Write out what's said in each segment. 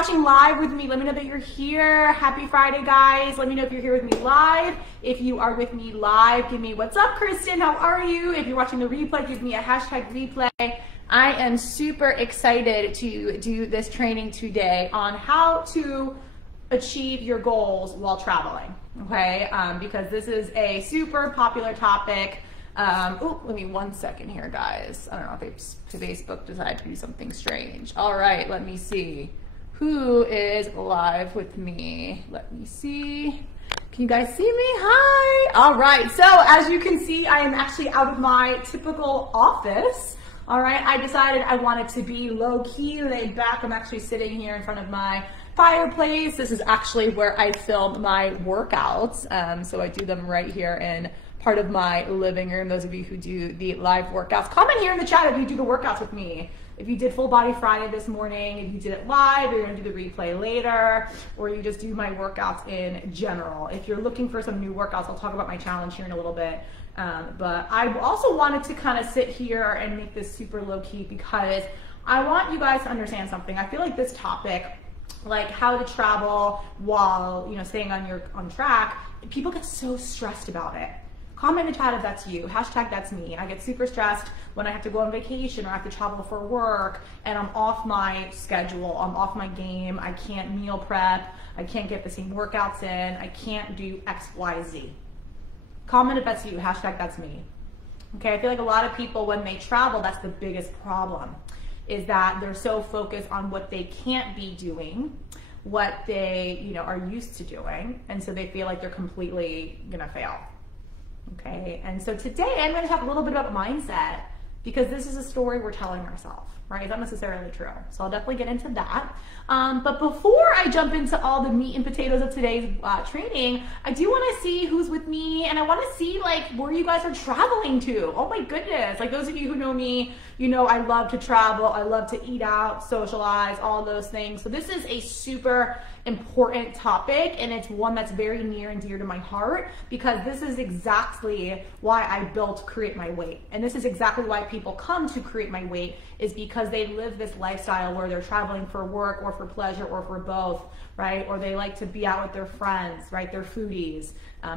watching live with me, let me know that you're here. Happy Friday, guys. Let me know if you're here with me live. If you are with me live, give me what's up, Kristen. How are you? If you're watching the replay, give me a hashtag replay. I am super excited to do this training today on how to achieve your goals while traveling, okay? Because this is a super popular topic. Oh, let me 1 second here, guys. I don't know if Facebook decided to do something strange. All right, let me see. Who is live with me? Let me see. Can you guys see me? Hi. All right, so as you can see, I am actually out of my typical office. All right, I decided I wanted to be low-key, laid back. I'm actually sitting here in front of my fireplace. This is actually where I film my workouts. So I do them right here in part of my living room. Those of you who do the live workouts, comment here in the chat if you do the workouts with me. If you did Full Body Friday this morning, if you did it live, or you're gonna do the replay later, or you just do my workouts in general. If you're looking for some new workouts, I'll talk about my challenge here in a little bit. But I also wanted to kind of sit here and make this super low key because I want you guys to understand something. I feel like this topic, like how to travel while staying on track, people get so stressed about it. Comment in the chat if that's you. Hashtag that's me. I get super stressed when I have to go on vacation or I have to travel for work and I'm off my schedule, I'm off my game, I can't meal prep, I can't get the same workouts in, I can't do X, Y, Z. Comment if that's you. Hashtag that's me. Okay, I feel like a lot of people when they travel, that's the biggest problem, is that they're so focused on what they can't be doing, what they are used to doing, and so they feel like they're completely gonna fail. Okay, and so today I'm going to talk a little bit about mindset because this is a story we're telling ourselves, right? It's not necessarily true. So I'll definitely get into that. But before I jump into all the meat and potatoes of today's training, I do want to see who's with me and I want to see like where you guys are traveling to. Oh my goodness. Like those of you who know me, I love to travel. I love to eat out, socialize, all those things. So this is a super important topic and it's one that's very near and dear to my heart because this is exactly why I built Create My Weight. And this is exactly why people come to Create My Weight, is because they live this lifestyle where they're traveling for work or for pleasure or for both, right? Or they like to be out with their friends, right? They're foodies.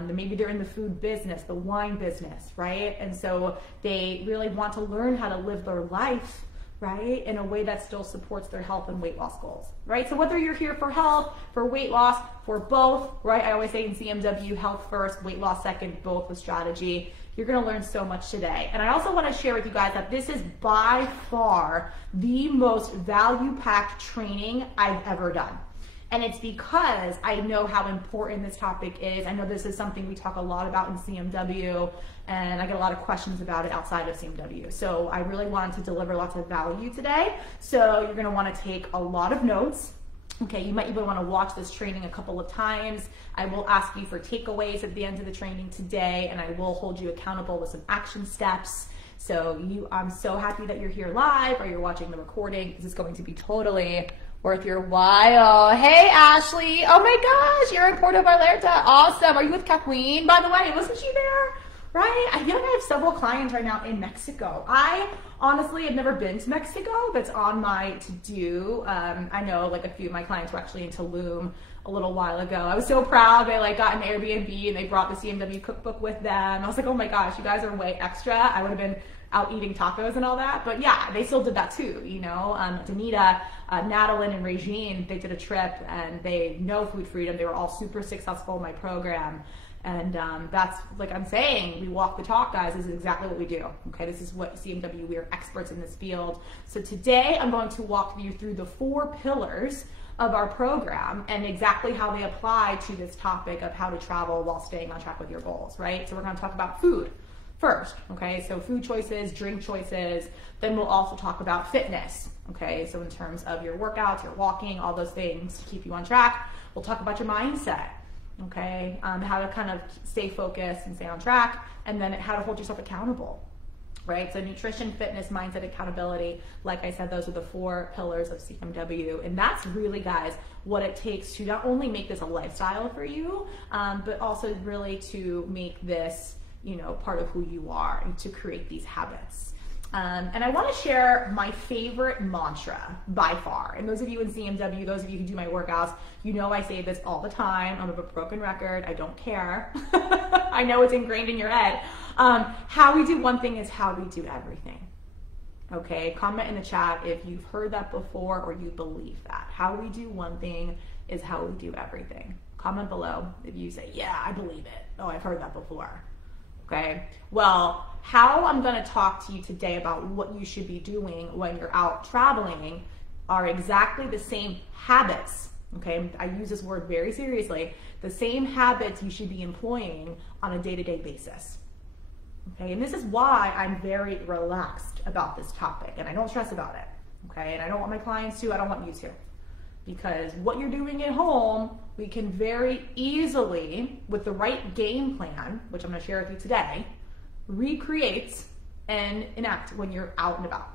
Maybe they're in the food business, the wine business, right? And so they really want to learn how to live their life, right, in a way that still supports their health and weight loss goals, right? So whether you're here for health, for weight loss, for both, right? I always say in CMW, health first, weight loss second, both the strategy. You're gonna learn so much today. And I also wanna share with you guys that this is by far the most value-packed training I've ever done. And it's because I know how important this topic is. I know this is something we talk a lot about in CMW, and I get a lot of questions about it outside of CMW. So I really wanted to deliver lots of value today. So you're gonna wanna take a lot of notes. Okay, you might even wanna watch this training a couple of times. I will ask you for takeaways at the end of the training today, and I will hold you accountable with some action steps. So I'm so happy that you're here live or you're watching the recording. This is going to be totally worth your while. Hey, Ashley. Oh my gosh, you're in Puerto Vallarta. Awesome. Are you with Kathleen, by the way? Wasn't she there? Right? I feel like I have several clients right now in Mexico. I honestly have never been to Mexico. That's on my to-do. I know like a few of my clients were actually in Tulum a little while ago. I was so proud. They like got an Airbnb and they brought the CMW cookbook with them. I was like, oh my gosh, you guys are way extra. I would have been out eating tacos and all that. But yeah, they still did that too, Danita, Natalie and Regine, they did a trip and they know Food Freedom. They were all super successful in my program. And that's, like I'm saying, we walk the talk, guys. This is exactly what we do. Okay, this is what CMW, we are experts in this field. So today I'm going to walk you through the 4 pillars of our program and exactly how they apply to this topic of how to travel while staying on track with your goals, right? So we're gonna talk about food first, okay? So food choices, drink choices, then we'll also talk about fitness, okay? So in terms of your workouts, your walking, all those things to keep you on track. We'll talk about your mindset, okay? How to kind of stay focused and stay on track, and then how to hold yourself accountable, right? So nutrition, fitness, mindset, accountability. Like I said, those are the 4 pillars of CMW. And that's really, guys, what it takes to not only make this a lifestyle for you, but also really to make this, part of who you are and to create these habits. And I want to share my favorite mantra by far. And those of you in CMW, those of you who do my workouts, you know I say this all the time. I'm a broken record. I don't care. I know it's ingrained in your head. How we do one thing is how we do everything. Okay, comment in the chat if you've heard that before or you believe that. How we do one thing is how we do everything. Comment below if you say, yeah, I believe it. Oh, I've heard that before. Okay, well, how I'm going to talk to you today about what you should be doing when you're out traveling are exactly the same habits. Okay, I use this word very seriously. The same habits you should be employing on a day-to-day basis. Okay, and this is why I'm very relaxed about this topic and I don't stress about it. Okay, and I don't want my clients to, I don't want you to. Because what you're doing at home, we can very easily, with the right game plan, which I'm going to share with you today, recreate and enact when you're out and about.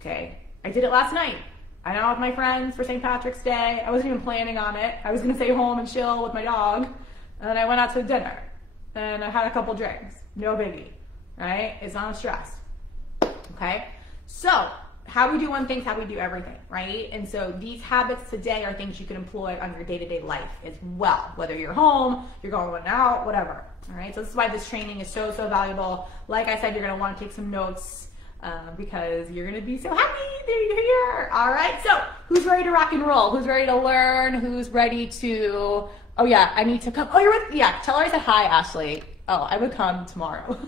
Okay, I did it last night. I went out with my friends for St. Patrick's Day. I wasn't even planning on it. I was going to stay home and chill with my dog. And I went out to dinner and I had a couple drinks. No biggie, right? It's not a stress. Okay, so how we do one thing is how we do everything, right? And so these habits today are things you can employ on your day-to-day life as well, whether you're home, you're going out, whatever. All right, so this is why this training is so valuable. Like I said, you're gonna wanna take some notes because you're gonna be so happy that you're here. All right, so who's ready to rock and roll? Who's ready to learn? Who's ready to, oh yeah, I need to come. Oh, you're with, yeah, tell her I said hi, Ashley. Oh, I would come tomorrow.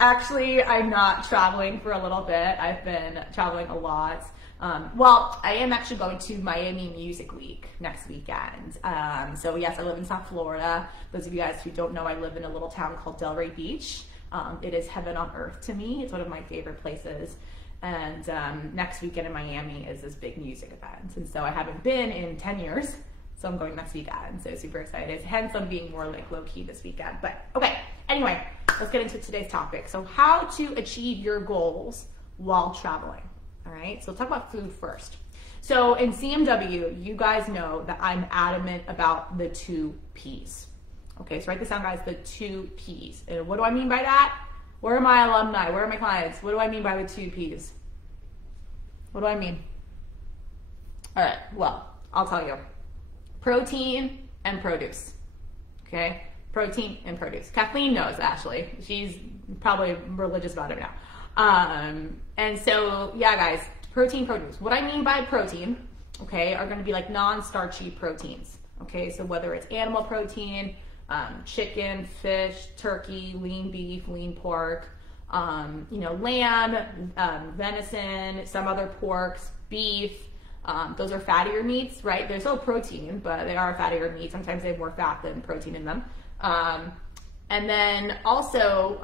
Actually, I'm not traveling for a little bit. I've been traveling a lot. Well, I am actually going to Miami Music Week next weekend. So yes, I live in South Florida. Those of you guys who don't know, I live in a little town called Delray Beach. It is heaven on earth to me. It's one of my favorite places. And next weekend in Miami is this big music event. And so I haven't been in 10 years. So I'm going next weekend, so super excited. Hence I'm being more like low-key this weekend. But okay, anyway, let's get into today's topic. So how to achieve your goals while traveling, all right? So let's talk about food first. So in CMW, you guys know that I'm adamant about the 2 Ps. Okay, so write this down, guys, the 2 Ps. And what do I mean by that? Where are my alumni? Where are my clients? What do I mean by the 2 Ps? What do I mean? All right, well, I'll tell you. Protein and produce, okay? Protein and produce. Kathleen knows, Ashley. She's probably religious about it now. And so, yeah, guys, protein, produce. What I mean by protein, okay, are gonna be like non-starchy proteins, okay? So whether it's animal protein, chicken, fish, turkey, lean beef, lean pork, you know, lamb, venison, some other porks, beef, those are fattier meats, right? They're still protein, but they are fattier meats. Sometimes they have more fat than protein in them. And then also,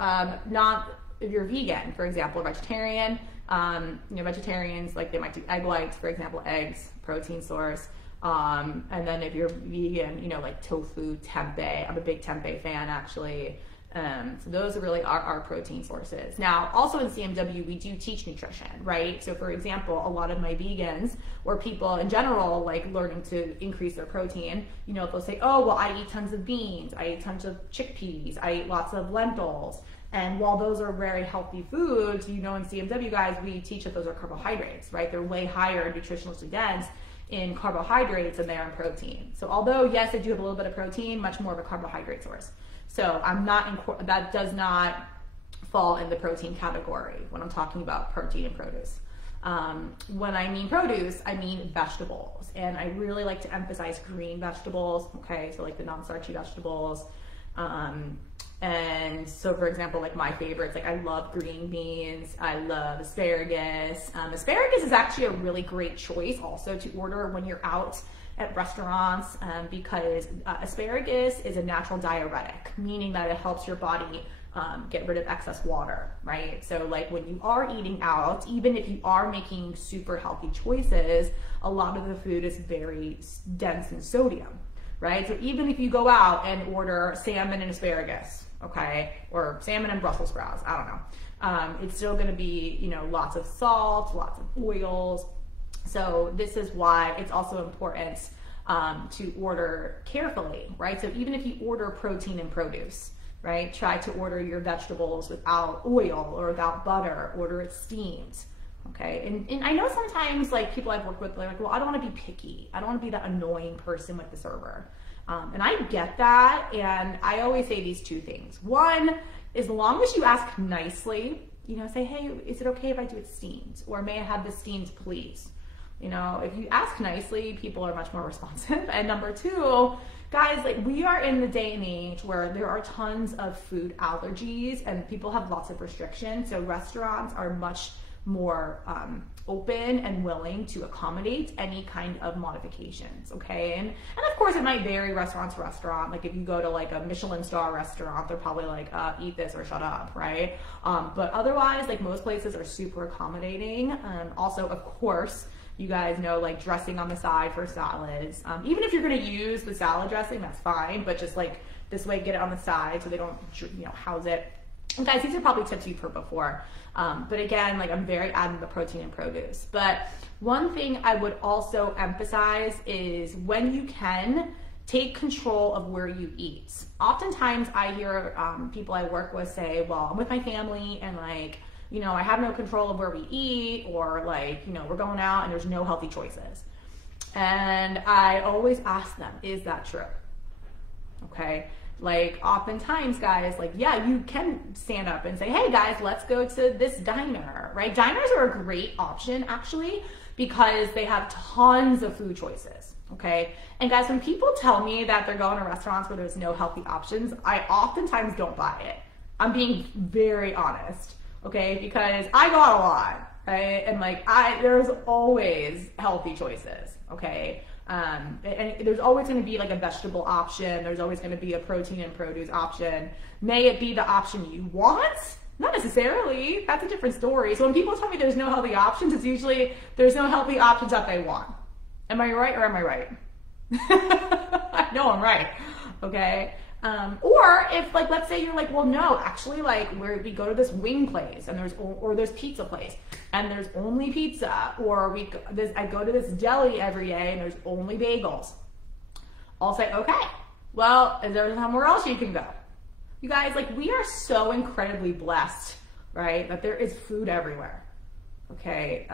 if you're vegan, for example, vegetarian, you know, vegetarians, like they might do egg whites, for example, eggs, protein source. And then if you're vegan, you know, like tofu, tempeh. I'm a big tempeh fan, actually. So those are really our protein sources. Now, also in CMW, we do teach nutrition, right? So for example, a lot of my vegans or people in general, like learning to increase their protein, you know, they'll say, oh, well, I eat tons of beans, I eat tons of chickpeas, I eat lots of lentils. And while those are very healthy foods, you know, in CMW, guys, we teach that those are carbohydrates, right? They're way higher nutritionally dense in carbohydrates than they are in protein. So although, yes, I do have a little bit of protein, much more of a carbohydrate source. So I'm not, that does not fall in the protein category when I'm talking about protein and produce. When I mean produce, I mean vegetables. And I really like to emphasize green vegetables, okay? So like the non-starchy vegetables. And so for example, like my favorites, like I love green beans, I love asparagus. Asparagus is actually a really great choice also to order when you're out at restaurants because asparagus is a natural diuretic, meaning that it helps your body get rid of excess water, right? So like when you are eating out, even if you are making super healthy choices, a lot of the food is very dense in sodium, right? So even if you go out and order salmon and asparagus, okay, or salmon and Brussels sprouts, I don't know, it's still gonna be, you know, lots of salt, lots of oils. So this is why it's also important to order carefully, right? So even if you order protein and produce, right? Try to order your vegetables without oil or without butter, order it steamed. Okay, and I know sometimes like people I've worked with, they're like, well, I don't want to be picky. I don't want to be that annoying person with the server. And I get that. And I always say these two things. One, as long as you ask nicely, you know, say, hey, is it okay if I do it steamed? Or may I have this steamed, please? You know, if you ask nicely, people are much more responsive. And number two, guys, like we are in the day and age where there are tons of food allergies and people have lots of restrictions. So restaurants are much more open and willing to accommodate any kind of modifications, okay? And of course it might vary restaurant to restaurant. Like if you go to like a Michelin star restaurant, they're probably like, eat this or shut up, right? But otherwise, like most places are super accommodating. Also, of course, you guys know like dressing on the side for salads. Even if you're gonna use the salad dressing, that's fine, but just like this way, get it on the side so they don't, you know, house it. And guys, these are probably tips you've heard before. But again, like I'm very adamant about protein and produce. But one thing I would also emphasize is when you can, take control of where you eat. Oftentimes I hear people I work with say, well, I'm with my family and like, you know, I have no control of where we eat, or like, you know, we're going out and there's no healthy choices. And I always ask them, is that true? Okay. Like oftentimes guys, like, yeah, you can stand up and say, hey guys, let's go to this diner, right? Diners are a great option actually, because they have tons of food choices, okay? And guys, when people tell me that they're going to restaurants where there's no healthy options, I oftentimes don't buy it. I'm being very honest, okay? Because I go out a lot, right? And like, there's always healthy choices, okay? And there's always going to be like a vegetable option. There's always going to be a protein and produce option. May it be the option you want? Not necessarily. That's a different story. So when people tell me there's no healthy options, it's usually there's no healthy options that they want. Am I right or am I right? I know I'm right. Okay. Or if like, let's say you're like, well, no, actually like we go to this wing place and there's pizza place and there's only pizza, or I go to this deli every day and there's only bagels. I'll say, okay, well, is there somewhere else you can go? You guys, like we are so incredibly blessed, right? That there is food everywhere. Okay,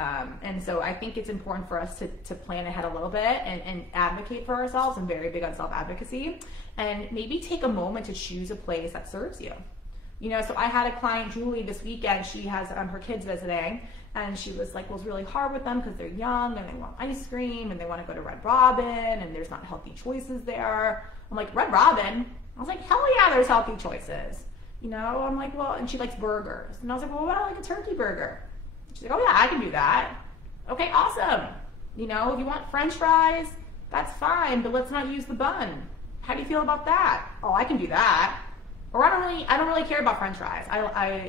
and so I think it's important for us to plan ahead a little bit and advocate for ourselves. I'm very big on self-advocacy, and maybe take a moment to choose a place that serves you. You know, so I had a client, Julie, this weekend. She has her kids visiting, and she was like, well, it's really hard with them because they're young and they want ice cream and they want to go to Red Robin and there's not healthy choices there. I'm like, Red Robin? I was like, hell yeah, there's healthy choices. You know, I'm like, well, and she likes burgers. And I was like, well, what about like a turkey burger? She's like, oh yeah, I can do that. Okay, awesome. You know, if you want French fries, that's fine, but let's not use the bun. How do you feel about that? Oh, I can do that. Or I don't really care about French fries.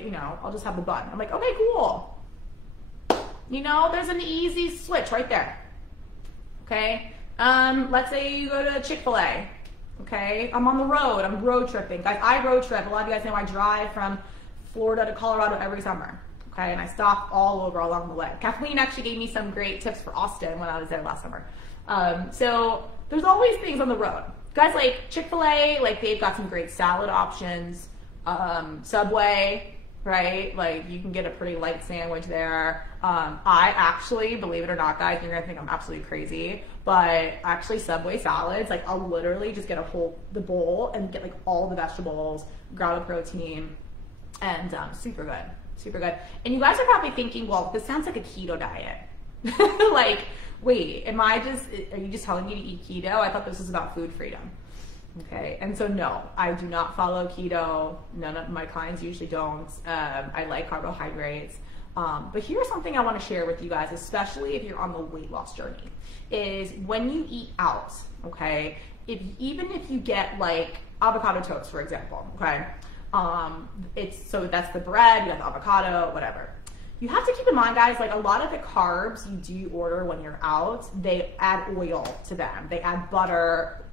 You know, I'll just have the bun. I'm like, okay, cool. You know, there's an easy switch right there. Okay. Let's say you go to Chick-fil-A. Okay. I'm on the road. I'm road tripping. Guys, I road trip. A lot of you guys know I drive from Florida to Colorado every summer. Okay, and I stop all over along the way. Kathleen actually gave me some great tips for Austin when I was there last summer. So there's always things on the road. Guys, like Chick-fil-A, like they've got some great salad options. Subway, right? Like you can get a pretty light sandwich there. I actually, believe it or not, guys, you're gonna think I'm absolutely crazy, but actually Subway salads, like I'll literally just get the bowl and get like all the vegetables, grab the protein, and super good. Super good. And you guys are probably thinking, well, this sounds like a keto diet. Like, wait, are you just telling me to eat keto? I thought this was about food freedom. Okay, and so no, I do not follow keto. None of my clients usually don't. I like carbohydrates. But here's something I want to share with you guys, especially if you're on the weight loss journey, is when you eat out, okay, even if you get like avocado toast, for example, okay, so that's the bread, you got the avocado, whatever. You have to keep in mind, guys, like a lot of the carbs you do order when you're out, they add oil to them. They add butter,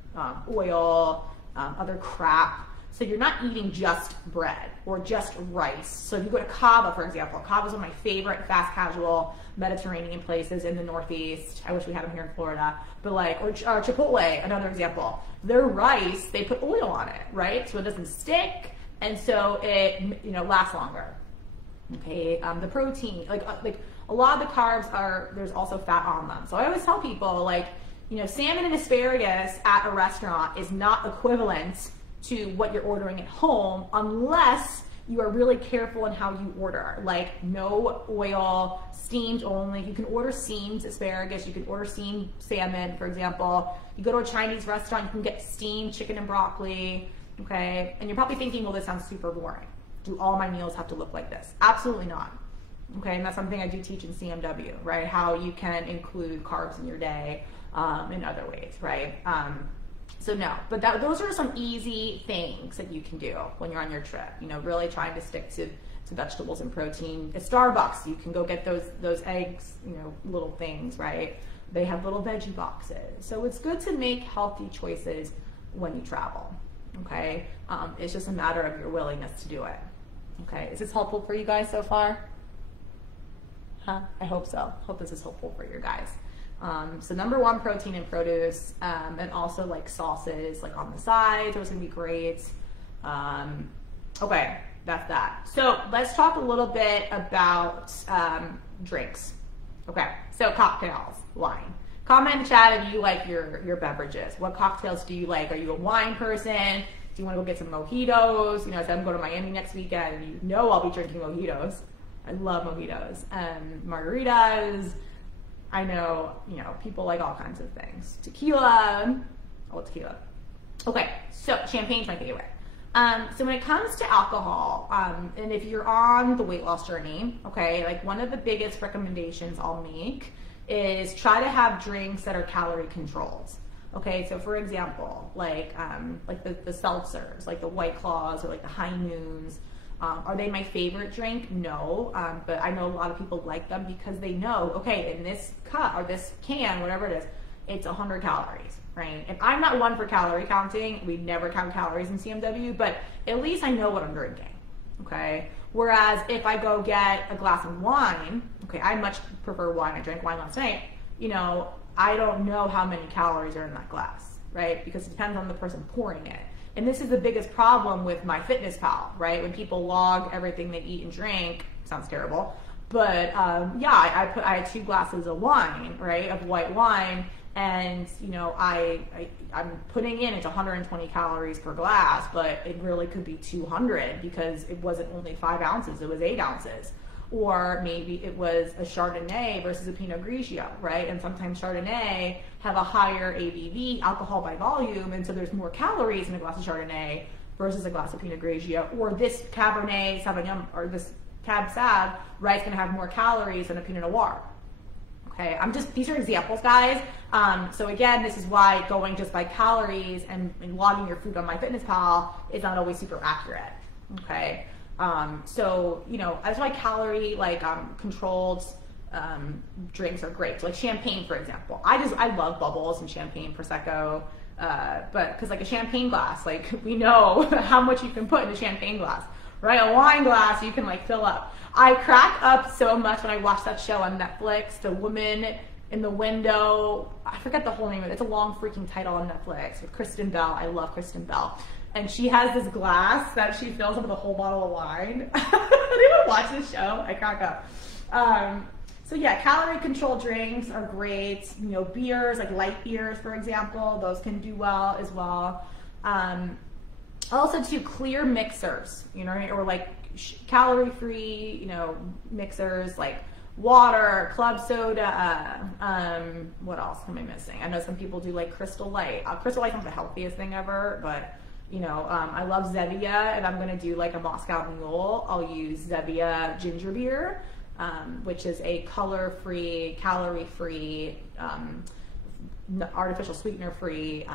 oil, other crap. So you're not eating just bread or just rice. So if you go to Cava, for example, Cava is one of my favorite fast casual Mediterranean places in the Northeast. I wish we had them here in Florida, but like, or Chipotle, another example. Their rice, they put oil on it, right? So it doesn't stick. and so it, you know, lasts longer. Okay, the protein, like a lot of the carbs there's also fat on them. So I always tell people, like, you know, salmon and asparagus at a restaurant is not equivalent to what you're ordering at home unless you are really careful in how you order. Like, no oil, steamed only. You can order steamed asparagus, you can order steamed salmon, for example. You go to a Chinese restaurant, you can get steamed chicken and broccoli, okay? And you're probably thinking, well, this sounds super boring. Do all my meals have to look like this? Absolutely not. Okay, and that's something I do teach in CMW, right? How you can include carbs in your day in other ways, right? So no, but those are some easy things that you can do when you're on your trip. You know, really trying to stick to vegetables and protein. At Starbucks, you can go get those eggs, you know, little things, right? They have little veggie boxes. So it's good to make healthy choices when you travel, okay? It's just a matter of your willingness to do it, okay? Is this helpful for you guys so far? Huh? I hope so. Hope this is helpful for you guys. So number one, protein and produce, and also like sauces, like on the sides, those are gonna be great. Okay, that's that. So let's talk a little bit about drinks. Okay, so cocktails, wine. Comment in the chat if you like your beverages. What cocktails do you like? Are you a wine person? Do you want to go get some mojitos? You know, as I'm going to Miami next weekend, you know I'll be drinking mojitos. I love mojitos. Margaritas. I know, you know, people like all kinds of things. Tequila. Oh, tequila. Okay, so champagne's my favorite. So when it comes to alcohol, and if you're on the weight loss journey, okay, like one of the biggest recommendations I'll make is try to have drinks that are calorie controlled. Okay, so for example, like the seltzers, like the White Claws or like the High Noons. Are they my favorite drink? No, but I know a lot of people like them because they know, okay, in this cup or this can, whatever it is, it's 100 calories, right? And I'm not one for calorie counting. We never count calories in CMW, but at least I know what I'm drinking, okay? Whereas if I go get a glass of wine, okay, I much prefer wine. I drank wine last night. You know, I don't know how many calories are in that glass, right? Because it depends on the person pouring it. And this is the biggest problem with MyFitnessPal, right? When people log everything they eat and drink, sounds terrible, but yeah, I had 2 glasses of wine, right, of white wine, and you know, I'm putting in, it's 120 calories per glass, but it really could be 200 because it wasn't only 5 ounces, it was 8 ounces. Or maybe it was a Chardonnay versus a Pinot Grigio, right? And sometimes Chardonnay have a higher ABV, alcohol by volume, and so there's more calories in a glass of Chardonnay versus a glass of Pinot Grigio. Or this Cabernet Sauvignon, or this Cab Sav, right, is gonna have more calories than a Pinot Noir. Okay, these are examples, guys. So again, this is why going just by calories and logging your food on MyFitnessPal is not always super accurate, okay? So, you know, that's why calorie, controlled drinks are great. So like champagne, for example. I love bubbles and champagne, Prosecco, but because like a champagne glass, like we know how much you can put in a champagne glass, right? A wine glass you can like fill up. I crack up so much when I watch that show on Netflix, The Woman in the Window. I forget the whole name of it. It's a long freaking title on Netflix with Kristen Bell. I love Kristen Bell. And she has this glass that she fills up with a whole bottle of wine. Anyone watch this show? I crack up. So yeah, calorie controlled drinks are great. You know, beers, like light beers, for example, those can do well as well. Also to clear mixers, you know, or like calorie-free, you know, mixers like water, club soda, what else am I missing? I know some people do like Crystal Light. Crystal Light's not the healthiest thing ever, but you know, I love Zevia, and I'm gonna do like a Moscow Mule. I'll use Zevia ginger beer, which is a color-free, calorie-free, artificial sweetener-free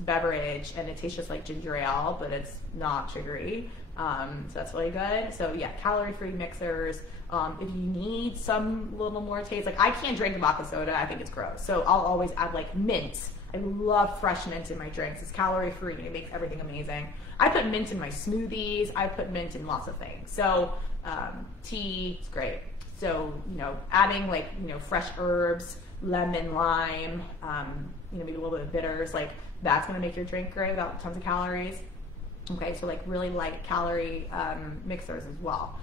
beverage, and it tastes just like ginger ale, but it's not sugary. So that's really good. So yeah, calorie-free mixers. If you need some little more taste, like I can't drink vodka soda, I think it's gross. So I'll always add like mint. I love fresh mint in my drinks. It's calorie-free and it makes everything amazing. I put mint in my smoothies. I put mint in lots of things. So tea is great. So, you know, adding like, you know, fresh herbs, lemon, lime, you know, maybe a little bit of bitters, like that's gonna make your drink great without tons of calories. Okay, so like really light calorie mixers as well.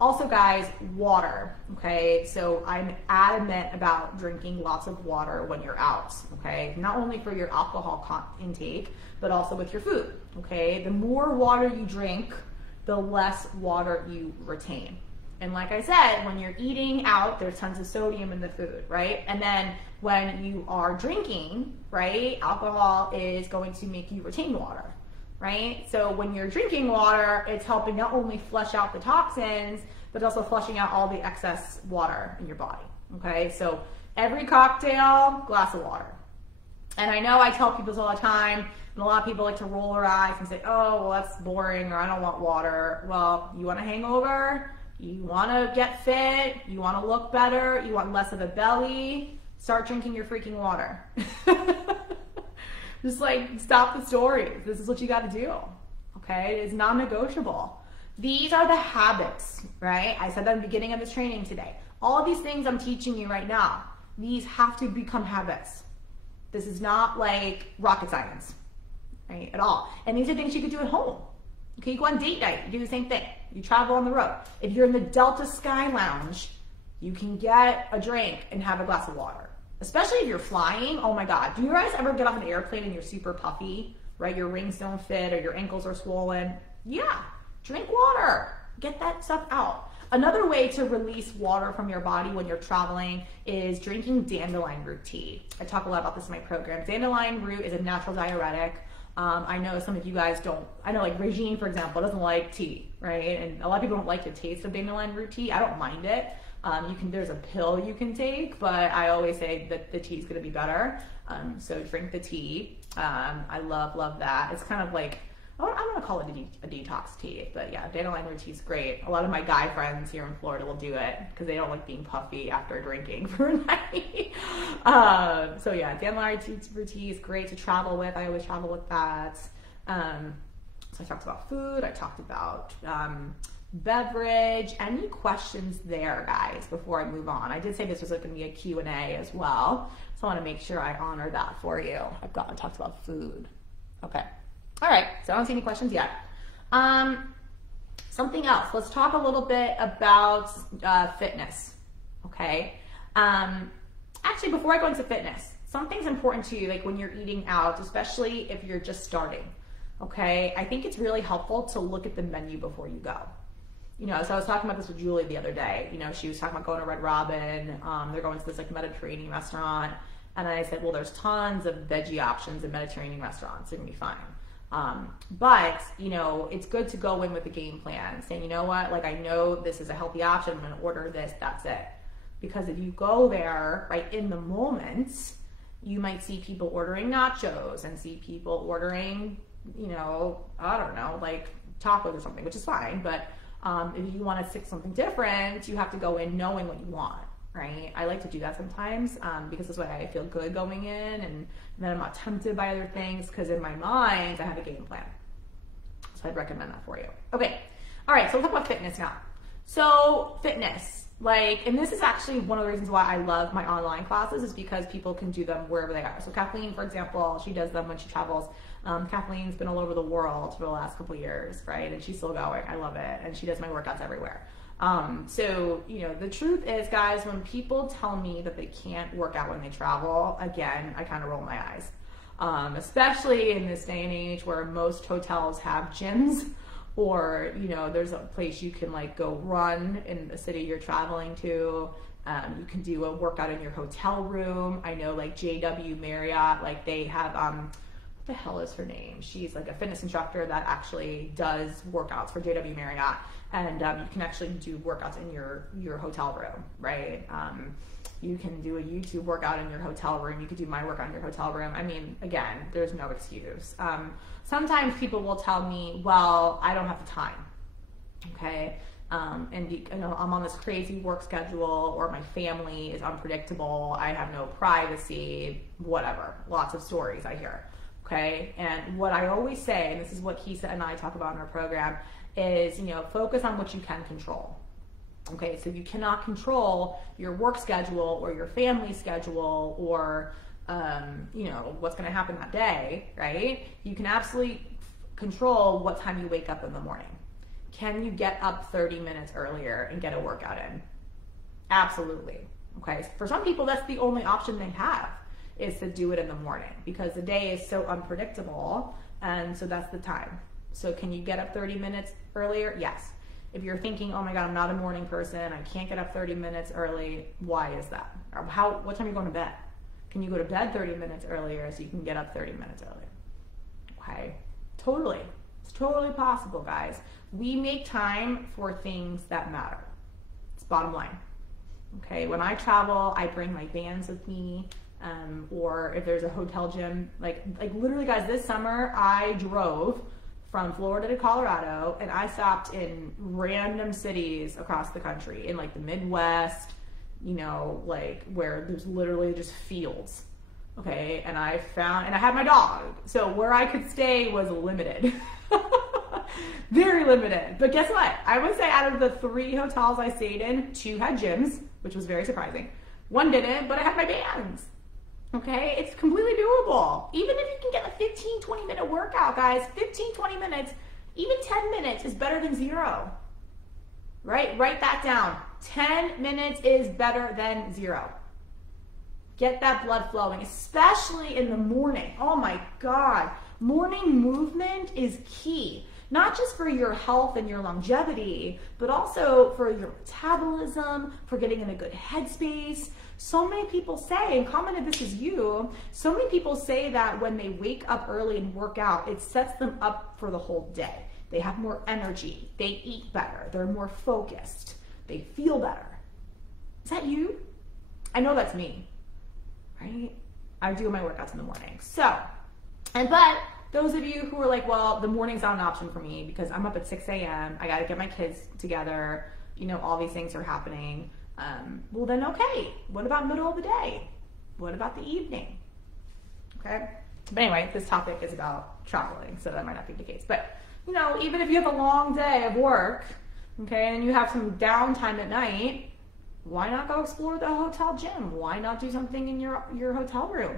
Also guys, water, okay? So I'm adamant about drinking lots of water when you're out, okay? Not only for your alcohol intake, but also with your food, okay? The more water you drink, the less water you retain. And like I said, when you're eating out, there's tons of sodium in the food, right? And then when you are drinking, right, alcohol is going to make you retain water, right? So when you're drinking water, it's helping not only flush out the toxins, but also flushing out all the excess water in your body, okay? So every cocktail, glass of water. And I know I tell people this all the time, and a lot of people like to roll their eyes and say, oh, well, that's boring, or I don't want water. Well, you want a hangover? You want to get fit? You want to look better? You want less of a belly? Start drinking your freaking water. Just like stop the stories. This is what you got to do. Okay? It's non-negotiable. These are the habits, right? I said that at the beginning of this training today. All of these things I'm teaching you right now, these have to become habits. This is not like rocket science, right? At all. And these are things you could do at home. Okay, you go on date night, you do the same thing. You travel on the road. If you're in the Delta Sky Lounge, you can get a drink and have a glass of water. Especially if you're flying, oh my God. Do you guys ever get off an airplane and you're super puffy, right? Your rings don't fit or your ankles are swollen? Yeah, drink water. Get that stuff out. Another way to release water from your body when you're traveling is drinking dandelion root tea. I talk a lot about this in my program. Dandelion root is a natural diuretic. I know some of you guys don't, I know like Regine, for example, doesn't like tea, right? And a lot of people don't like the taste of dandelion root tea. I don't mind it. There's a pill you can take, but I always say that the tea is going to be better. So drink the tea. I love that. It's kind of like, I'm going to call it a detox tea, but yeah, dandelion root tea is great. A lot of my guy friends here in Florida will do it because they don't like being puffy after drinking for a night. So yeah, dandelion root tea is great to travel with. I always travel with that. So I talked about food. I talked about beverage. Any questions there, guys, before I move on? I did say this was going to be a Q&A as well, so I want to make sure I honor that for you. I've talked about food. Okay. All right, so I don't see any questions yet. Something else. Let's talk a little bit about fitness, okay? Actually, before I go into fitness, something's important to you, like when you're eating out, especially if you're just starting, okay? I think it's really helpful to look at the menu before you go. You know, so I was talking about this with Julie the other day. You know, she was talking about going to Red Robin. They're going to this like Mediterranean restaurant. And I said, well, there's tons of veggie options in Mediterranean restaurants. It's going to be fine. But, you know, it's good to go in with a game plan saying, you know what, like I know this is a healthy option. I'm going to order this. That's it. Because if you go there right in the moment, you might see people ordering nachos and see people ordering, you know, I don't know, like tacos or something, which is fine. But if you want to stick something different, you have to go in knowing what you want. Right? I like to do that sometimes because that's why I feel good going in, and then I'm not tempted by other things because in my mind I have a game plan. So I'd recommend that for you. Okay. All right. So we'll talk about fitness now. So fitness, like, and this is actually one of the reasons why I love my online classes is because people can do them wherever they are. So Kathleen, for example, she does them when she travels. Kathleen's been all over the world for the last couple of years, right? And she's still going. I love it. And she does my workouts everywhere. So, you know, the truth is, guys, when people tell me that they can't work out when they travel, again, I kind of roll my eyes. Especially in this day and age where most hotels have gyms, or, you know, there's a place you can like go run in the city you're traveling to. You can do a workout in your hotel room. I know like JW Marriott, like they have, what the hell is her name? She's like a fitness instructor that actually does workouts for JW Marriott. And you can actually do workouts in your hotel room, right? You can do a YouTube workout in your hotel room. You could do my workout in your hotel room. I mean, again, there's no excuse. Sometimes people will tell me, well, I don't have the time, okay? And you know, I'm on this crazy work schedule, or my family is unpredictable. I have no privacy, whatever. Lots of stories I hear, okay? And what I always say, and this is what Kisa and I talk about in our program, is, you know, focus on what you can control. Okay, so you cannot control your work schedule or your family schedule or, you know, what's going to happen that day, right? You can absolutely control what time you wake up in the morning. Can you get up 30 minutes earlier and get a workout in? Absolutely. Okay. For some people, that's the only option they have, is to do it in the morning, because the day is so unpredictable. And so that's the time. So can you get up 30 minutes earlier? Yes. If you're thinking, oh my God, I'm not a morning person, I can't get up 30 minutes early, why is that? Or what time are you going to bed? Can you go to bed 30 minutes earlier so you can get up 30 minutes earlier? Okay. Totally. It's totally possible, guys. We make time for things that matter. It's bottom line. Okay. When I travel, I bring my bands with me. Or if there's a hotel gym, like literally, guys, this summer I drove from Florida to Colorado, and I stopped in random cities across the country, in like the Midwest, you know, like where there's literally just fields. Okay. And I had my dog. So where I could stay was limited, very limited. But guess what? I would say out of the 3 hotels I stayed in, 2 had gyms, which was very surprising. 1 didn't, but I had my bands. Okay, it's completely doable. Even if you can get a 15, 20-minute workout, guys, 15, 20 minutes, even 10 minutes is better than 0. Right? Write that down. 10 minutes is better than 0. Get that blood flowing, especially in the morning. Oh my God. Morning movement is key. Not just for your health and your longevity, but also for your metabolism, for getting in a good headspace. So many people say, and commented this is you, so many people say that when they wake up early and work out, it sets them up for the whole day. They have more energy, they eat better, they're more focused, they feel better. Is that you? I know that's me, right? I do my workouts in the morning. But those of you who are like, well, the morning's not an option for me because I'm up at 6 a.m., I gotta get my kids together, you know, all these things are happening. Well then, okay, what about middle of the day? What about the evening? Okay. But anyway, this topic is about traveling, so that might not be the case. But, you know, even if you have a long day of work, okay, and you have some downtime at night, why not go explore the hotel gym? Why not do something in your hotel room?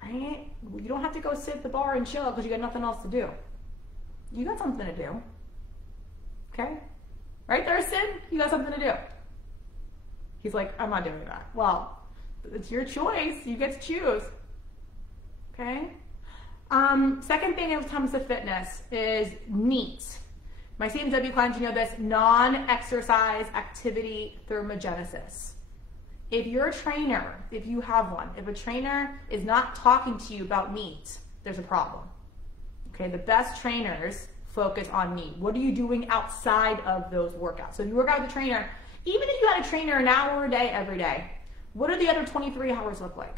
Right? You don't have to go sit at the bar and chill because you got nothing else to do. You got something to do. Okay? Right, Thurston? You got something to do. He's like, I'm not doing that. Well, it's your choice. You get to choose. Okay? Second thing when it comes to fitness is NEAT. My CMW clients, you know this, non-exercise activity thermogenesis. If you're a trainer, if you have one, if a trainer is not talking to you about NEAT, there's a problem. Okay, the best trainers focus on NEAT. What are you doing outside of those workouts? So if you work out with a trainer, even if you had a trainer an hour a day every day, what do the other 23 hours look like?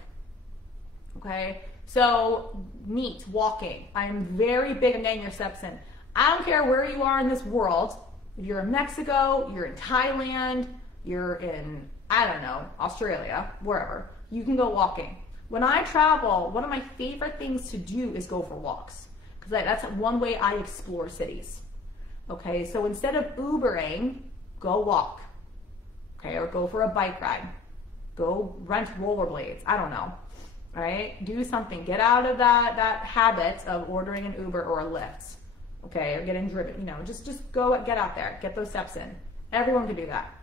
Okay, so NEAT, walking. I am very big on getting your steps in. I don't care where you are in this world. If you're in Mexico, you're in Thailand, you're in, I don't know, Australia, wherever, you can go walking. When I travel, one of my favorite things to do is go for walks, because that's one way I explore cities. Okay, so instead of Ubering, go walk. Okay, or go for a bike ride. Go rent rollerblades. I don't know. All right, do something. Get out of that habit of ordering an Uber or a Lyft. Okay, or getting driven. You know, just go, get out there, get those steps in. Everyone can do that.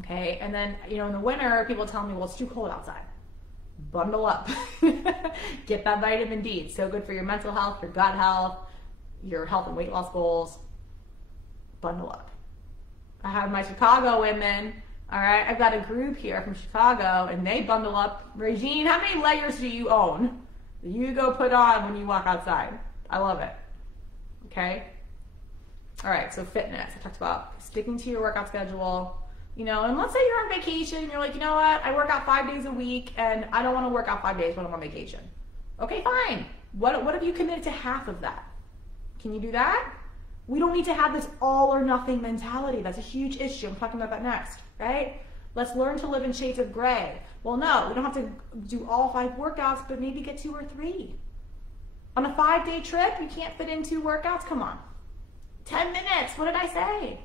Okay, and then, you know, in the winter, people tell me, well, it's too cold outside. Bundle up. Get that vitamin D. It's so good for your mental health, your gut health, your health and weight loss goals. Bundle up. I have my Chicago women. All right, I've got a group here from Chicago, and they bundle up. Regine, how many layers do you own that you go put on when you walk outside? I love it. Okay? All right, so fitness. I talked about sticking to your workout schedule. You know, and let's say you're on vacation and you're like, you know what, I work out 5 days a week and I don't want to work out 5 days when I'm on vacation. Okay, fine. What if you committed to half of that? Can you do that? We don't need to have this all or nothing mentality. That's a huge issue. I'm talking about that next, right? Let's learn to live in shades of gray. Well, no, we don't have to do all 5 workouts, but maybe get 2 or 3. On a 5-day trip, you can't fit in 2 workouts? Come on. 10 minutes, what did I say?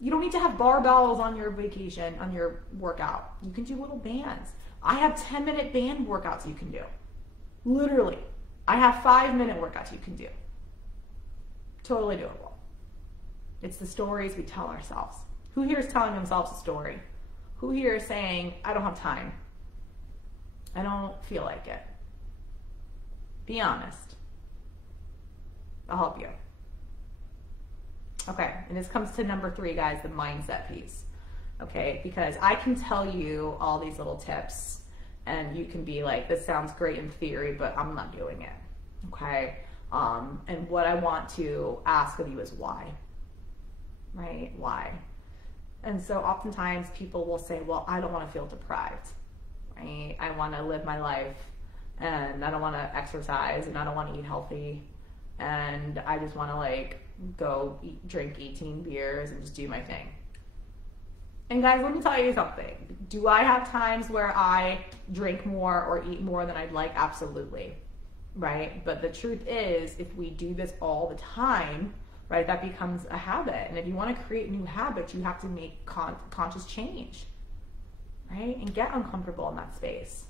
You don't need to have barbells on your vacation, on your workout. You can do little bands. I have 10-minute band workouts you can do. Literally. I have 5-minute workouts you can do. Totally doable. It's the stories we tell ourselves. Who here is telling themselves a story? Who here is saying, I don't have time? I don't feel like it. Be honest. I'll help you. Okay, and this comes to number 3, guys, the mindset piece. Okay, because I can tell you all these little tips and you can be like, this sounds great in theory, but I'm not doing it. Okay, and what I want to ask of you is why, right? Why? And so oftentimes people will say, well, I don't want to feel deprived, right? I want to live my life and I don't want to exercise and I don't want to eat healthy and I just want to like go drink 18 beers and just do my thing. And guys, let me tell you something. Do I have times where I drink more or eat more than I'd like? Absolutely, right? But the truth is, if we do this all the time, right, that becomes a habit. And if you want to create new habits, you have to make conscious change, right? And get uncomfortable in that space,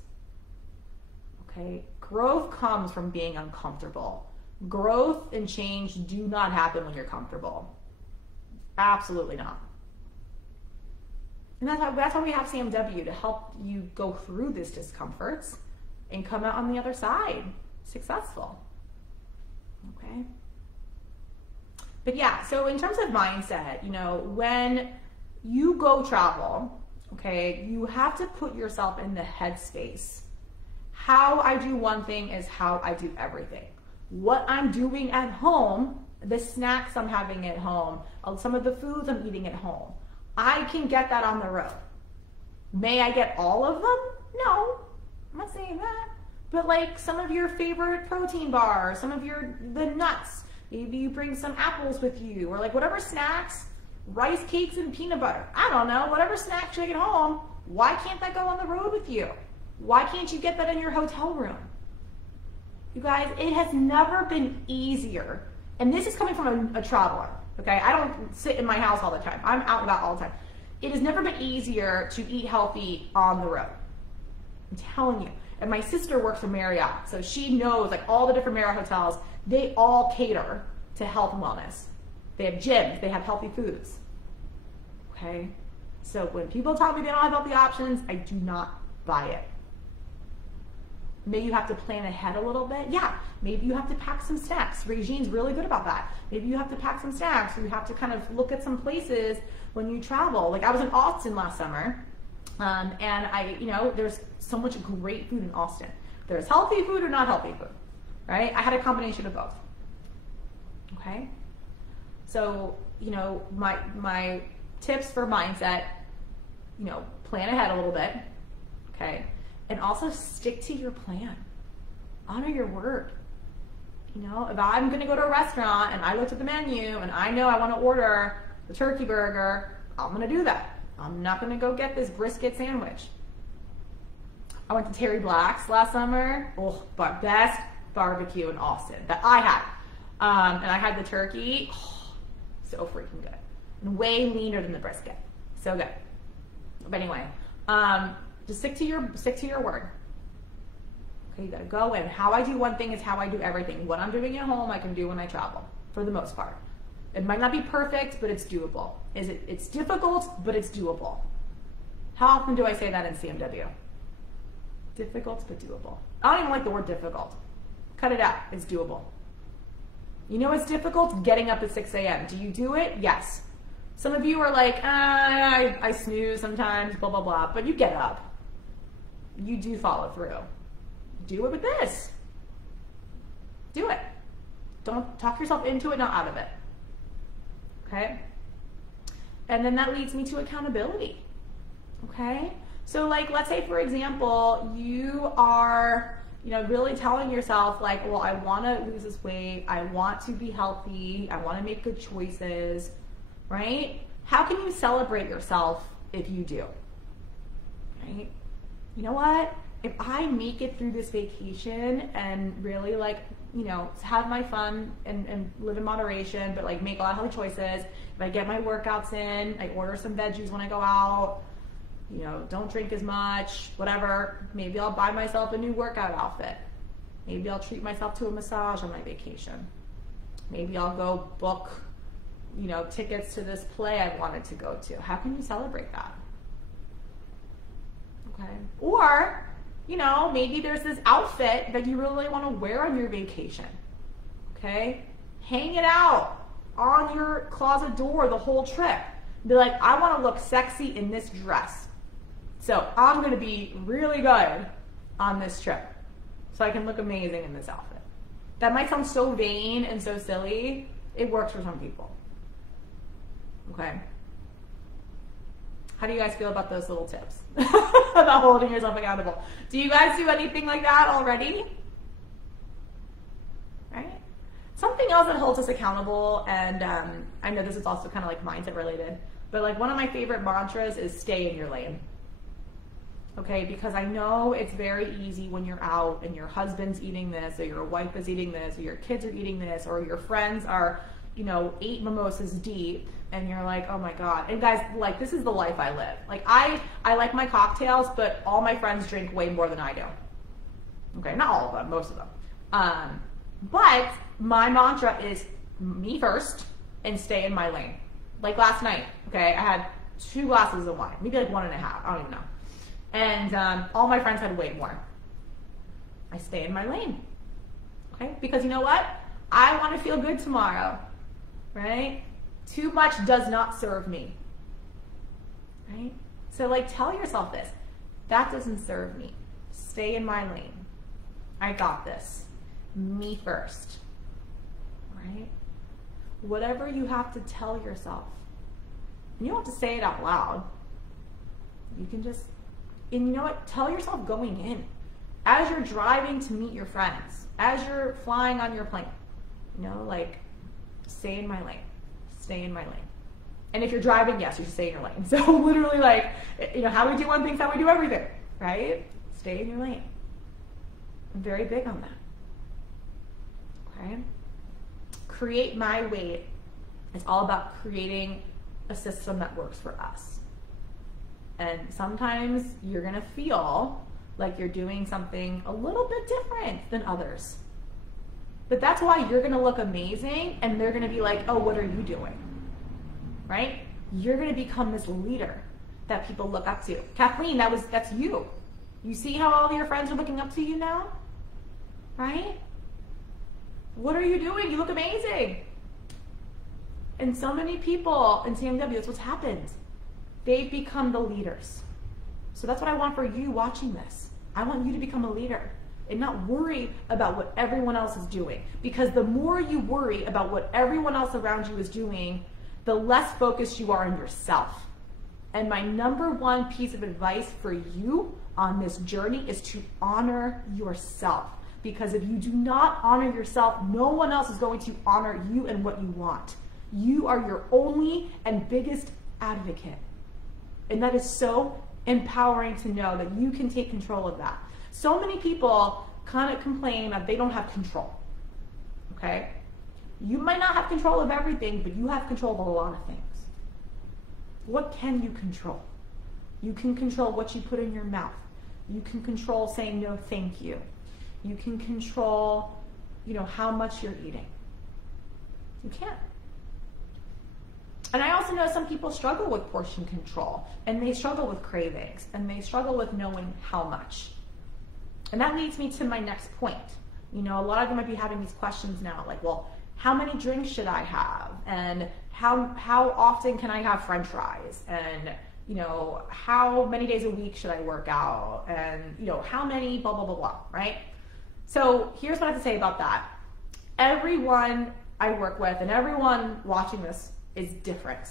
okay? Growth comes from being uncomfortable. Growth and change do not happen when you're comfortable. Absolutely not. And that's why we have CMW, to help you go through this discomforts and come out on the other side successful. Okay? But yeah, so in terms of mindset, you know, when you go travel, okay, you have to put yourself in the headspace. How I do one thing is how I do everything. What I'm doing at home, the snacks I'm having at home, some of the foods I'm eating at home, I can get that on the road. May I get all of them? No, I'm not saying that. But like some of your favorite protein bars, some of the nuts, maybe you bring some apples with you, or like whatever snacks, rice cakes and peanut butter. I don't know, whatever snacks you take at home, why can't that go on the road with you? Why can't you get that in your hotel room? You guys, it has never been easier. And this is coming from a traveler. Okay, I don't sit in my house all the time. I'm out and about all the time. It has never been easier to eat healthy on the road. I'm telling you. And my sister works for Marriott, so she knows like all the different Marriott hotels, they all cater to health and wellness. They have gyms, they have healthy foods. Okay, so when people tell me they don't have healthy options, I do not buy it. Maybe you have to plan ahead a little bit. Yeah, maybe you have to pack some snacks. Regine's really good about that. Maybe you have to pack some snacks. You have to kind of look at some places when you travel. Like I was in Austin last summer, and there's so much great food in Austin. There's healthy food or not healthy food, right? I had a combination of both. Okay, so you know my tips for mindset, you know, plan ahead a little bit. Okay. And also stick to your plan. Honor your word. You know, if I'm gonna go to a restaurant and I looked at the menu and I know I wanna order the turkey burger, I'm gonna do that. I'm not gonna go get this brisket sandwich. I went to Terry Black's last summer. Oh, but best barbecue in Austin that I had. And I had the turkey, so freaking good. And way leaner than the brisket. So good. But anyway, just stick to your word. Okay, you gotta go in. How I do one thing is how I do everything. What I'm doing at home, I can do when I travel, for the most part. It might not be perfect, but it's doable. It's difficult, but it's doable. How often do I say that in CMW? Difficult, but doable. I don't even like the word difficult. Cut it out, it's doable. You know what's difficult? Getting up at 6 a.m. Do you do it? Yes. Some of you are like, I snooze sometimes, blah, blah, blah, but you get up. You do follow through. Do it with this. Do it. Don't talk yourself into it, not out of it. Okay? And then that leads me to accountability. Okay? So like, let's say for example, you are, you know, really telling yourself like, well, I want to lose this weight. I want to be healthy. I want to make good choices, right? How can you celebrate yourself if you do, right? You know what? If I make it through this vacation and really like, you know, have my fun and live in moderation, but like make a lot of healthy choices, if I get my workouts in, I order some veggies when I go out, you know, don't drink as much, whatever, maybe I'll buy myself a new workout outfit, Maybe I'll treat myself to a massage on my vacation. Maybe I'll go book, you know, tickets to this play I wanted to go to. How can you celebrate that? Okay. Or, you know, maybe there's this outfit that you really want to wear on your vacation. Okay. Hang it out on your closet door the whole trip. Be like, I want to look sexy in this dress. So I'm going to be really good on this trip so I can look amazing in this outfit. That might sound so vain and so silly. It works for some people. Okay. How do you guys feel about those little tips about holding yourself accountable? Do you guys do anything like that already? Right? Something else that holds us accountable, and I know this is also kind of like mindset related, but like one of my favorite mantras is stay in your lane. Okay, because I know it's very easy when you're out and your husband's eating this, or your wife is eating this, or your kids are eating this, or your friends are, you know, 8 mimosas deep, and you're like, oh my God. And guys, like, this is the life I live. Like, I like my cocktails, but all my friends drink way more than I do. Okay, not all of them, most of them. But my mantra is me first and stay in my lane. Like last night, okay, I had 2 glasses of wine, maybe like 1.5, I don't even know. And all my friends had way more. I stay in my lane, okay? Because you know what? I want to feel good tomorrow, right? Too much does not serve me, right? So like tell yourself this, that doesn't serve me. Stay in my lane. I got this. Me first, right? Whatever you have to tell yourself. And you don't have to say it out loud. You can just, and you know what? Tell yourself going in. As you're driving to meet your friends, as you're flying on your plane, you know, like, stay in my lane. Stay in my lane. And if you're driving, yes, you should stay in your lane. So literally, like, you know, how we do one thing is how we do everything, right? Stay in your lane. I'm very big on that. Okay? Create my weight. It's all about creating a system that works for us. And sometimes you're going to feel like you're doing something a little bit different than others. But that's why you're going to look amazing, and they're going to be like, oh, what are you doing? Right? You're going to become this leader that people look up to. Kathleen, that's you. You see how all your friends are looking up to you now? Right? What are you doing? You look amazing. And so many people in CMW, that's what's happened. They've become the leaders. So that's what I want for you watching this. I want you to become a leader and not worry about what everyone else is doing. Because the more you worry about what everyone else around you is doing, the less focused you are on yourself. And my #1 piece of advice for you on this journey is to honor yourself. Because if you do not honor yourself, no one else is going to honor you and what you want. You are your only and biggest advocate. And that is so empowering to know that you can take control of that. So many people kind of complain that they don't have control, okay? You might not have control of everything, but you have control of a lot of things. What can you control? You can control what you put in your mouth. You can control saying no thank you. You can control, you know, how much you're eating. You can't. And I also know some people struggle with portion control, and they struggle with cravings, and they struggle with knowing how much. And that leads me to my next point. You know, a lot of them might be having these questions now, like, well, how many drinks should I have? And how often can I have French fries? And, you know, how many days a week should I work out? And, you know, how many blah, blah, blah, blah, right? So here's what I have to say about that. Everyone I work with and everyone watching this is different,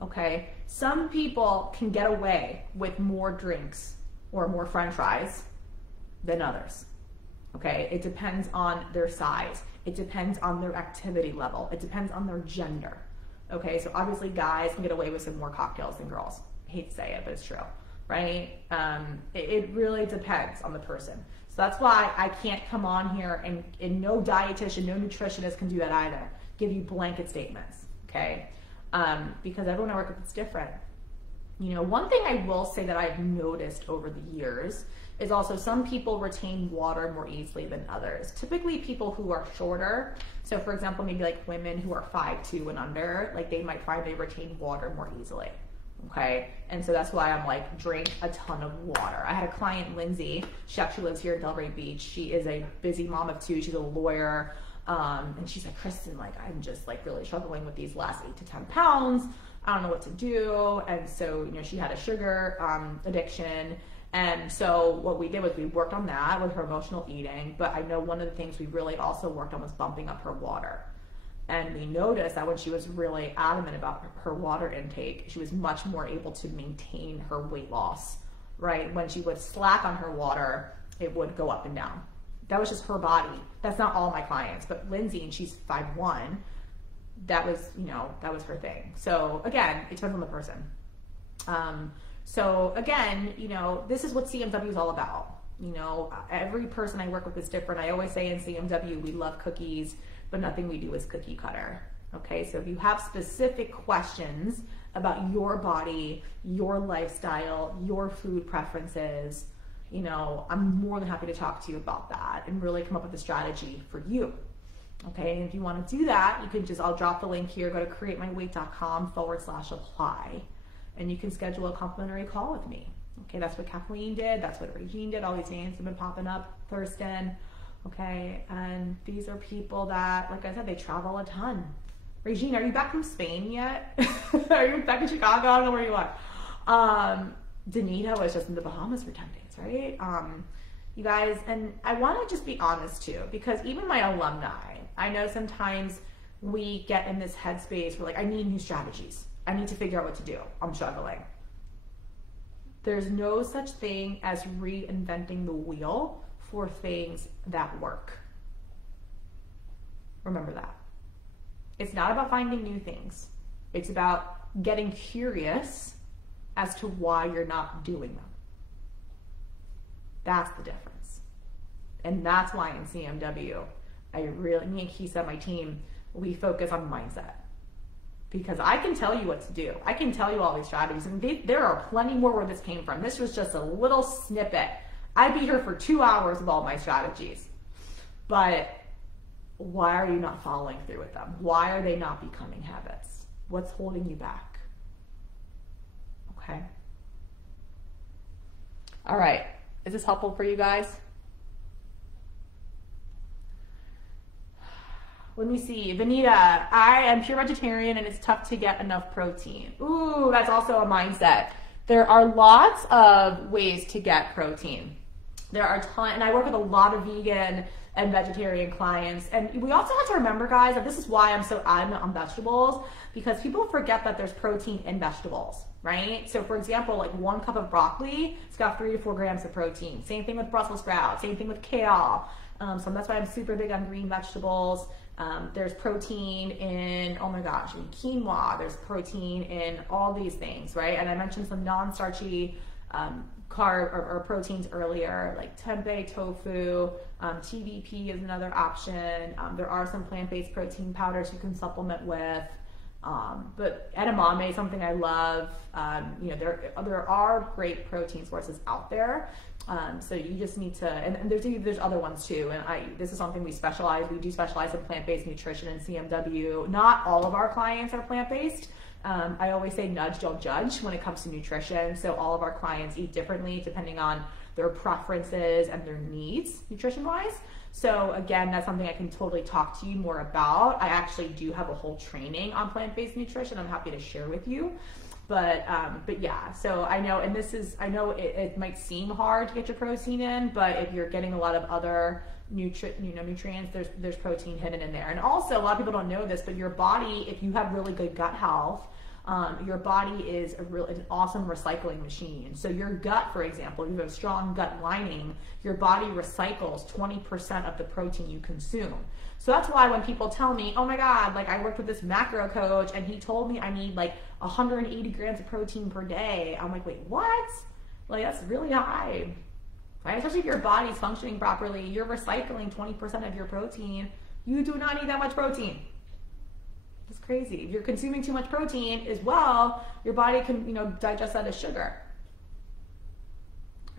okay? Some people can get away with more drinks or more French fries than others, okay? It depends on their size. It depends on their activity level. It depends on their gender, okay? So obviously guys can get away with some more cocktails than girls. I hate to say it, but it's true, right? It really depends on the person. So that's why I can't come on here and no dietitian, no nutritionist can do that either. Give you blanket statements, okay? Because everyone I work with is different. You know, one thing I will say that I've noticed over the years is also some people retain water more easily than others. Typically people who are shorter, so for example, maybe like women who are 5'2" and under, like they might find they retain water more easily. Okay, and so that's why I'm like, drink a ton of water. I had a client, Lindsay, she actually lives here in Delray Beach. She is a busy mom of 2, she's a lawyer, and she's like, Kristen, like I'm just like really struggling with these last 8 to 10 pounds. I don't know what to do. And so, you know, she had a sugar addiction. And so what we did was we worked on that with her emotional eating, but I know one of the things we really also worked on was bumping up her water. And we noticed that when she was really adamant about her water intake, she was much more able to maintain her weight loss, right? When she would slack on her water, it would go up and down. That was just her body. That's not all my clients, but Lindsay, and she's 5'1", that was, you know, that was her thing. So again, it depends on the person. So again, you know, this is what CMW is all about. You know, every person I work with is different. I always say in CMW, we love cookies, but nothing we do is cookie cutter. Okay, so if you have specific questions about your body, your lifestyle, your food preferences, you know, I'm more than happy to talk to you about that and really come up with a strategy for you. Okay, and if you want to do that, you can just, I'll drop the link here, go to createmyweight.com/apply, and you can schedule a complimentary call with me. Okay, that's what Kathleen did, that's what Regine did, all these names have been popping up, Thurston. Okay, and these are people that, like I said, they travel a ton. Regine, are you back from Spain yet? Are you back in Chicago? I don't know where you are. Danita was just in the Bahamas for 10 days, right? You guys, and I want to just be honest too, because even my alumni, I know sometimes we get in this headspace where like, I need new strategies. I need to figure out what to do. I'm struggling. There's no such thing as reinventing the wheel for things that work. Remember that. It's not about finding new things. It's about getting curious as to why you're not doing them. That's the difference. And that's why in CMW, me and Kisa, my team, we focus on mindset. Because I can tell you what to do. I can tell you all these strategies. And there are plenty more where this came from. This was just a little snippet. I'd be here for 2 hours with all my strategies. But why are you not following through with them? Why are they not becoming habits? What's holding you back? Okay. All right. Is this helpful for you guys? Let me see. Vanita, I am pure vegetarian and it's tough to get enough protein. Ooh, that's also a mindset. There are lots of ways to get protein. There are tons, and I work with a lot of vegan and vegetarian clients. And we also have to remember, guys, that this is why I'm so adamant on vegetables, because people forget that there's protein in vegetables, right? So for example, like 1 cup of broccoli, it's got 3 to 4 grams of protein. Same thing with Brussels sprouts, same thing with kale. So that's why I'm super big on green vegetables. There's protein in, oh my gosh, in quinoa, there's protein in all these things, right? And I mentioned some non-starchy carb or proteins earlier, like tempeh, tofu, TVP is another option. There are some plant-based protein powders you can supplement with. But edamame is something I love. You know, there are great protein sources out there. So you just need to, and there's other ones too. And this is something we do specialize in plant-based nutrition in CMW. Not all of our clients are plant-based. I always say nudge, don't judge when it comes to nutrition. So all of our clients eat differently depending on their preferences and their needs nutrition-wise. So again, that's something I can totally talk to you more about. I actually do have a whole training on plant-based nutrition I'm happy to share with you. But yeah, so I know, and I know it might seem hard to get your protein in, but if you're getting a lot of other nutrients, there's protein hidden in there. And also, a lot of people don't know this, but your body, if you have really good gut health, your body is an awesome recycling machine. So your gut, for example, if you have a strong gut lining, your body recycles 20% of the protein you consume. So that's why when people tell me, oh my God, like I worked with this macro coach and he told me I need like 180 grams of protein per day. I'm like, wait, what? Like that's really high, right? Especially if your body's functioning properly, you're recycling 20% of your protein. You do not need that much protein. It's crazy. If you're consuming too much protein as well, your body can, digest that as sugar.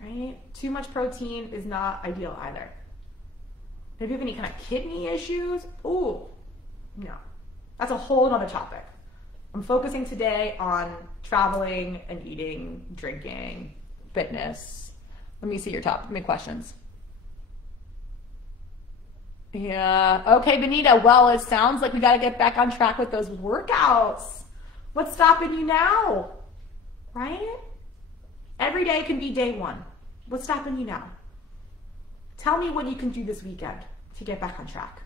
right? Too much protein is not ideal either. If you have any kind of kidney issues, ooh, no. That's a whole other topic. I'm focusing today on traveling and eating, drinking, fitness. Let me see your top. How many questions? Yeah. Okay, Benita. Well, it sounds like we got to get back on track with those workouts. What's stopping you now? Right? Every day can be day one. What's stopping you now? Tell me what you can do this weekend to get back on track.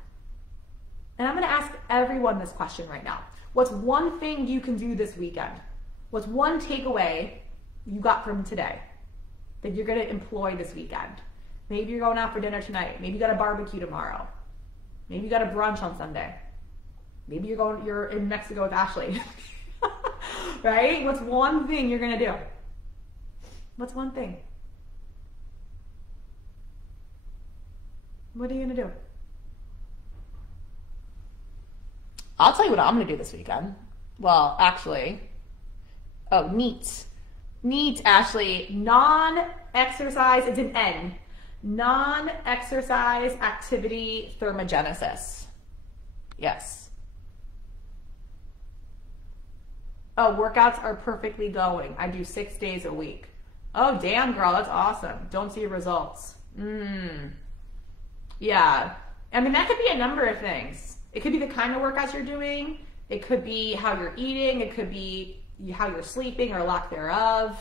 And I'm going to ask everyone this question right now. What's one thing you can do this weekend? What's one takeaway you got from today that you're going to employ this weekend? Maybe you're going out for dinner tonight. Maybe you got a barbecue tomorrow. Maybe you got a brunch on Sunday. Maybe you're in Mexico with Ashley. Right? What's one thing you're going to do? What's one thing? What are you going to do? I'll tell you what I'm going to do this weekend. Well, actually, NEAT. NEAT, Ashley, non-exercise, it's an N. Non-exercise activity thermogenesis. Yes. Oh, workouts are perfectly going. I do 6 days a week. Oh, damn, girl, that's awesome. Don't see results. Yeah. I mean, that could be a number of things. It could be the kind of workouts you're doing. It could be how you're eating. It could be how you're sleeping or lack thereof.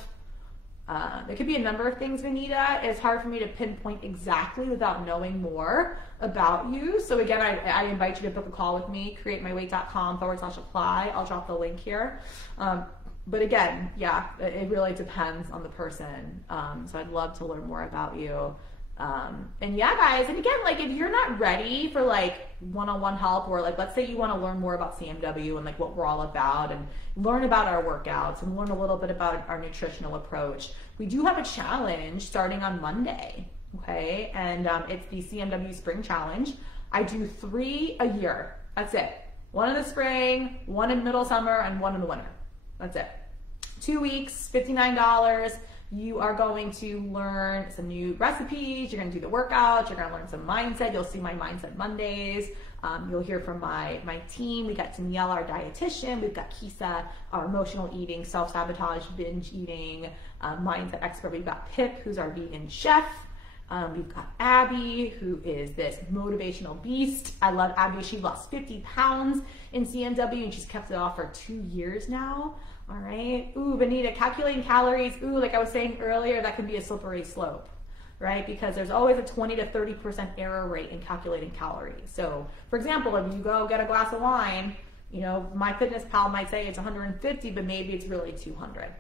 There could be a number of things, Vanita. It's hard for me to pinpoint exactly without knowing more about you. So again, I invite you to book a call with me, createmyweight.com/apply. I'll drop the link here. But again, yeah, it really depends on the person. So I'd love to learn more about you. And yeah, guys, and again, like if you're not ready for like one-on-one help, or like let's say you want to learn more about CMW and like what we're all about and learn about our workouts and learn a little bit about our nutritional approach, we do have a challenge starting on Monday, okay? And it's the CMW Spring Challenge. I do 3 a year. That's it. 1 in the spring, 1 in middle summer, and 1 in the winter. That's it. 2 weeks, $59. You are going to learn some new recipes. You're going to do the workouts. You're going to learn some mindset. You'll see my Mindset Mondays. You'll hear from my team. We got Danielle, our dietitian. We've got Kisa, our emotional eating, self-sabotage, binge eating, mindset expert. We've got Pip, who's our vegan chef. We've got Abby, who is this motivational beast. I love Abby. She lost 50 pounds in CMW, and she's kept it off for 2 years now. All right. Ooh, Benita, calculating calories. Ooh, like I was saying earlier, that can be a slippery slope, right? Because there's always a 20 to 30% error rate in calculating calories. So, for example, if you go get a glass of wine, you know, MyFitnessPal might say it's 150, but maybe it's really 200.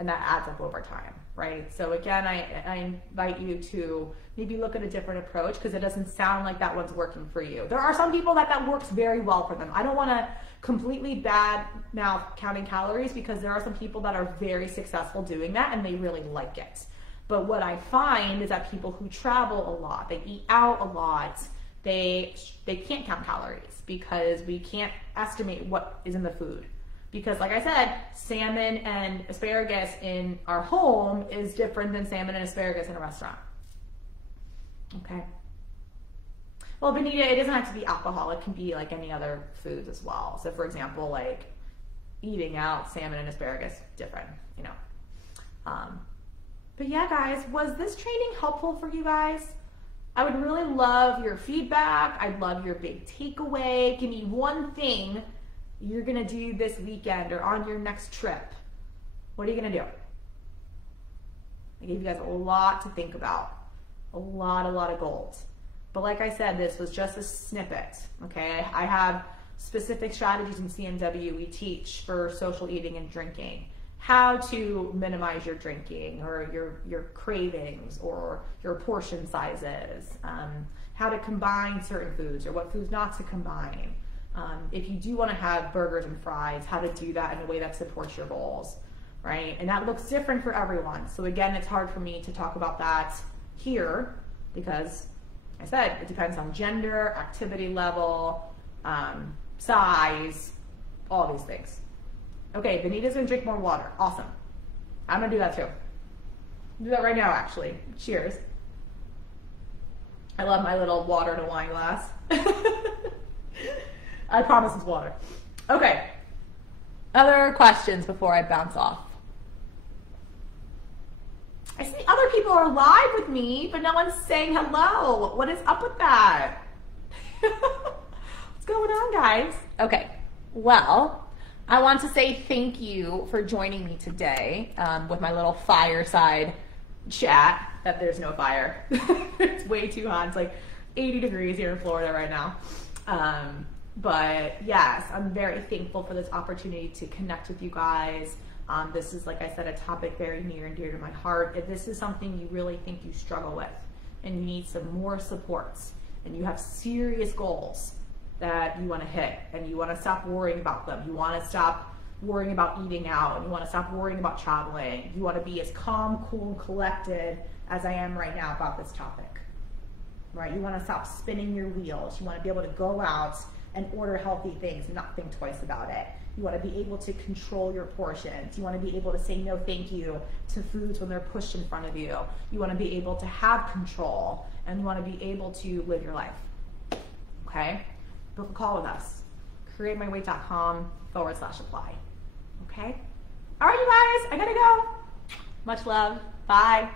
And that adds up over time, right? So again, I invite you to maybe look at a different approach because it doesn't sound like that one's working for you. There are some people that works very well for them. I don't want to completely bad mouth counting calories because there are some people that are very successful doing that and they really like it. But what I find is that people who travel a lot, they eat out a lot, they can't count calories because we can't estimate what is in the food. Because like I said, salmon and asparagus in our home is different than salmon and asparagus in a restaurant. Okay. Well, Benita, it doesn't have to be alcohol. It can be like any other foods as well. So for example, like eating out salmon and asparagus, different, you know. But yeah, guys, was this training helpful for you guys? I would really love your feedback. I'd love your big takeaway. Give me one thing you're gonna do this weekend or on your next trip. What are you gonna do? I gave you guys a lot to think about, a lot of goals. But like I said, this was just a snippet, okay? I have specific strategies in CMW we teach for social eating and drinking. How to minimize your drinking or your cravings or your portion sizes. How to combine certain foods or what foods not to combine. If you do want to have burgers and fries, how to do that in a way that supports your goals, right? And that looks different for everyone. So again, it's hard for me to talk about that here because I said it depends on gender, activity level, size, all these things. Okay, Benita's gonna drink more water. Awesome. I'm gonna do that too. Do that right now, actually. Cheers. I love my little water in a wine glass. I promise it's water. Okay. Other questions before I bounce off? I see other people are live with me, but no one's saying hello. What is up with that? What's going on, guys? Okay. Well, I want to say thank you for joining me today with my little fireside chat. That there's no fire. It's way too hot. It's like 80 degrees here in Florida right now. But yes, I'm very thankful for this opportunity to connect with you guys. This is, like I said, a topic very near and dear to my heart. If this is something you really think you struggle with and you need some more supports and you have serious goals that you want to hit and you want to stop worrying about them, you want to stop worrying about eating out, and you want to stop worrying about traveling, you want to be as calm, cool, and collected as I am right now about this topic, right? You want to stop spinning your wheels. You want to be able to go out and order healthy things and not think twice about it. You want to be able to control your portions. You want to be able to say no thank you to foods when they're pushed in front of you. You want to be able to have control, and you want to be able to live your life. Okay? Book a call with us. CreateMyWeight.com/apply. Okay? All right, you guys, I gotta go. Much love. Bye.